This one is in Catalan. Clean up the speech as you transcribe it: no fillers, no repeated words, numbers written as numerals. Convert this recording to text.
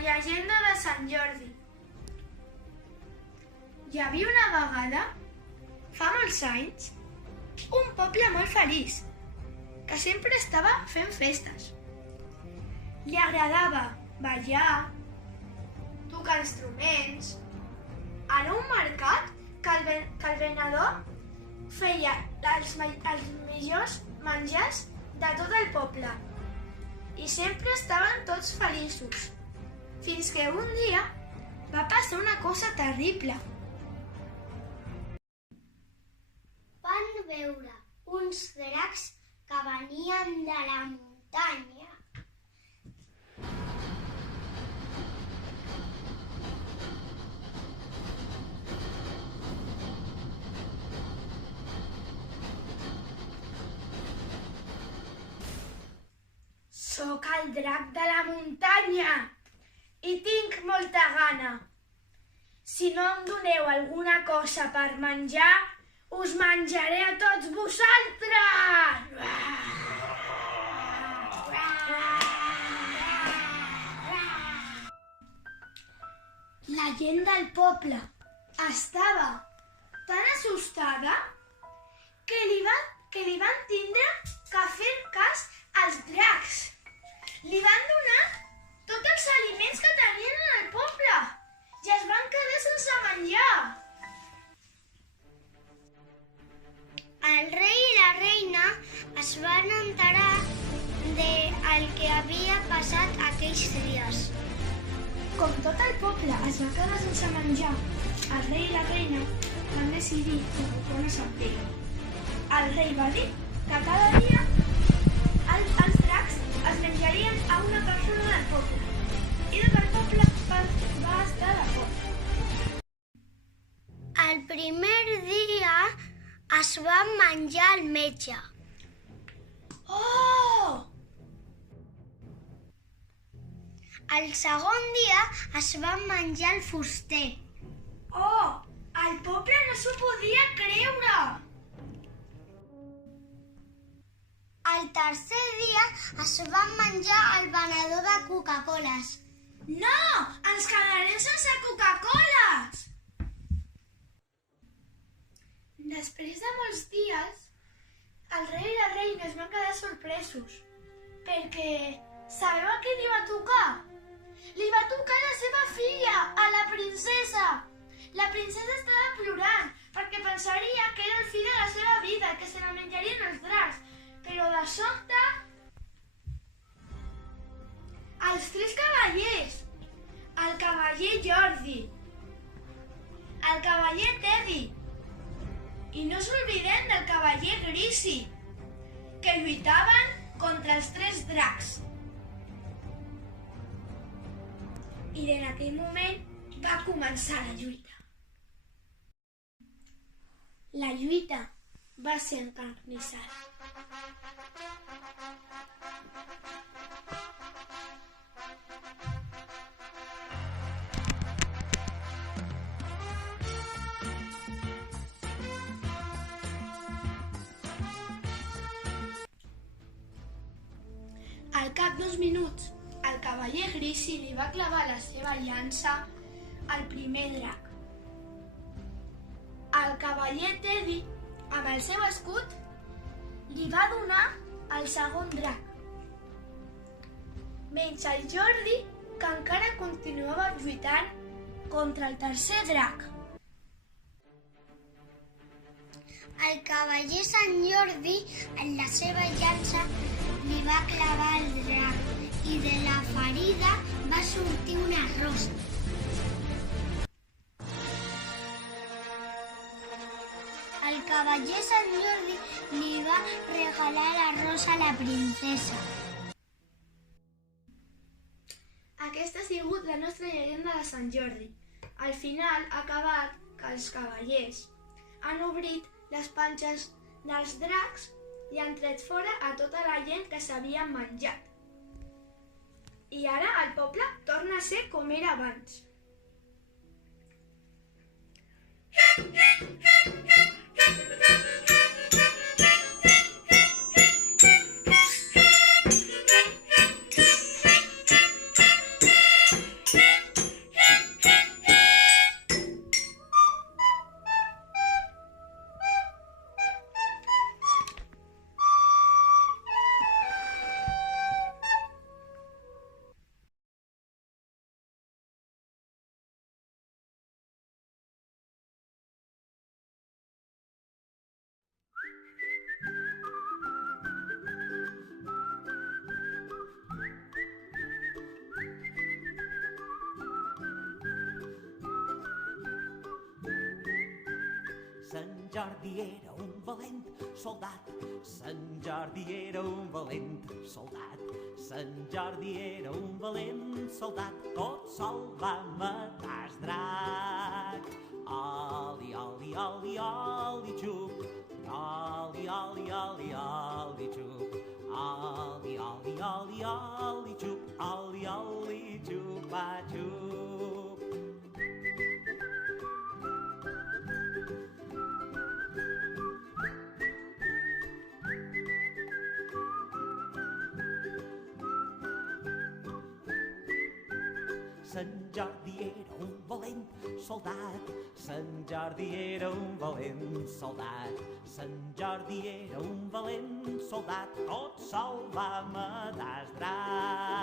llegenda de Sant Jordi. Hi havia una vegada, fa molts anys, un poble molt feliç, que sempre estava fent festes. Li agradava ballar, tocar instruments. Era un mercat que el venedor feia els millors menjars de tot el poble i sempre estaven tots feliços, fins que un dia va passar una cosa terrible. Van veure uns dracs que venien de la muntanya. Soc el drac de la muntanya i tinc molta gana. Si no em doneu alguna cosa per menjar, us menjaré a tots vosaltres! La gent del poble estava tan assustada que li van tindre que fer cas als dracs. Li van donar tots els aliments que tenien en el poble i es van quedar sense menjar. El rei i la reina es van enterar del que havia passat aquells dies. Com tot el poble es va quedar sense menjar, el rei i la reina van decidir convocar una assemblea. El rei va dir que cada dia els dracs es menjarien a una persona del poble i tot el poble va estar d'acord. El primer dia es va menjar el metge. Oh! El segon dia es va menjar el fuster. Oh! El poble no s'ho podia creure! El tercer dia es va menjar el venedor de Coca-Coles. No! Ens quedarem sense Coca-Coles! Després de molts dies, el rei i la reina es van quedar sorpresos, perquè sabeu a qui li va tocar? Li va tocar a la seva filla, a la princesa. La princesa estava plorant, perquè pensaria que era el fill de la seva vida, que se la menjarien els dracs. Però de sobte, els tres cavallers, el cavaller Jordi, el cavaller Teddy i no s'oblidem del cavaller Grisi, que lluitaven contra els tres dracs. I en aquell moment va començar la lluita. La lluita va ser encarnissada. Al cap d'uns minuts, el cavaller Grisi li va clavar la seva llança al primer drac. El cavaller Teddy, amb el seu escut, li va donar al segon drac. Menys el Jordi, que encara continuava lluitant contra el tercer drac. El cavaller Sant Jordi, en la seva llança, li va clavar el drac i de la ferida va sortir una rosa. El cavaller Sant Jordi li va regalar la rosa a la princesa. Aquesta ha sigut la nostra llegenda de Sant Jordi. Al final ha acabat que els cavallers han obrit les panxes dels dracs i han tret fora a tota la gent que s'havien menjat. I ara el poble torna a ser com era abans. Sant Jordi era un valent soldat, Sant Jordi era un valent soldat, Sant Jordi era un valent soldat, tot sol va matar el drac. Oli, oli, oli, oli, xup, oli, oli, oli, oli, xup, oli, oli, oli, oli, xup, oli, oli, xupa, xup. Sant Jordi era un valent soldat, Sant Jordi era un valent soldat, Sant Jordi era un valent soldat, tot sol va matar el drac.